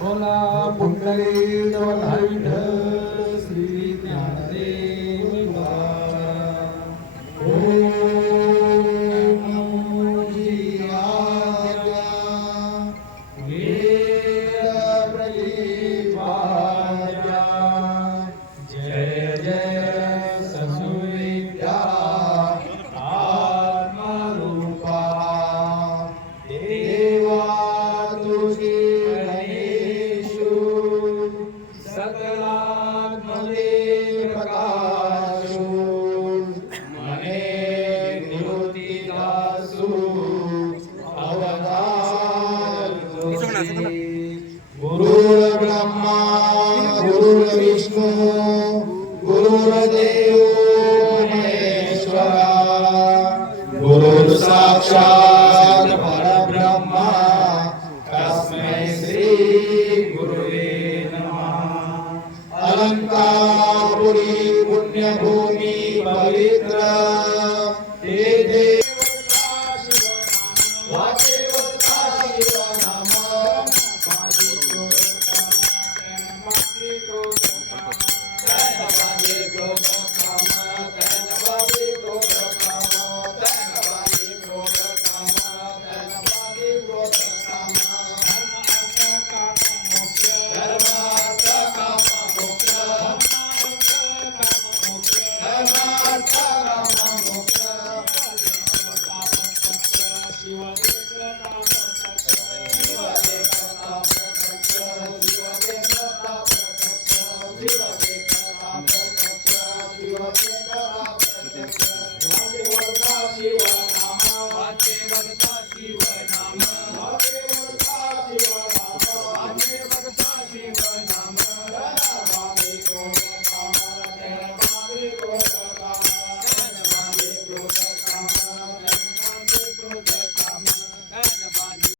बोला पुंडलिक विठ्ठल श्री ज्ञानदेव तुकाराम। ओम नमो जियाद्या वेद प्रदीपाद्या जय जय ससुविद्या आत्मरूपा देवा तुझी सकलात्मदे प्रकाशो मने निवृत्तिदासु अवतार गुरुर्ब्रह्मा गुरुर्विष्णु गुरुर्देव महेश्वरा गुरुर्साक्षात् परब्रह्मा तस्मै श्री गुरुवे अलंकापुरी पुण्यभूमि पवित्र तेथे शिवा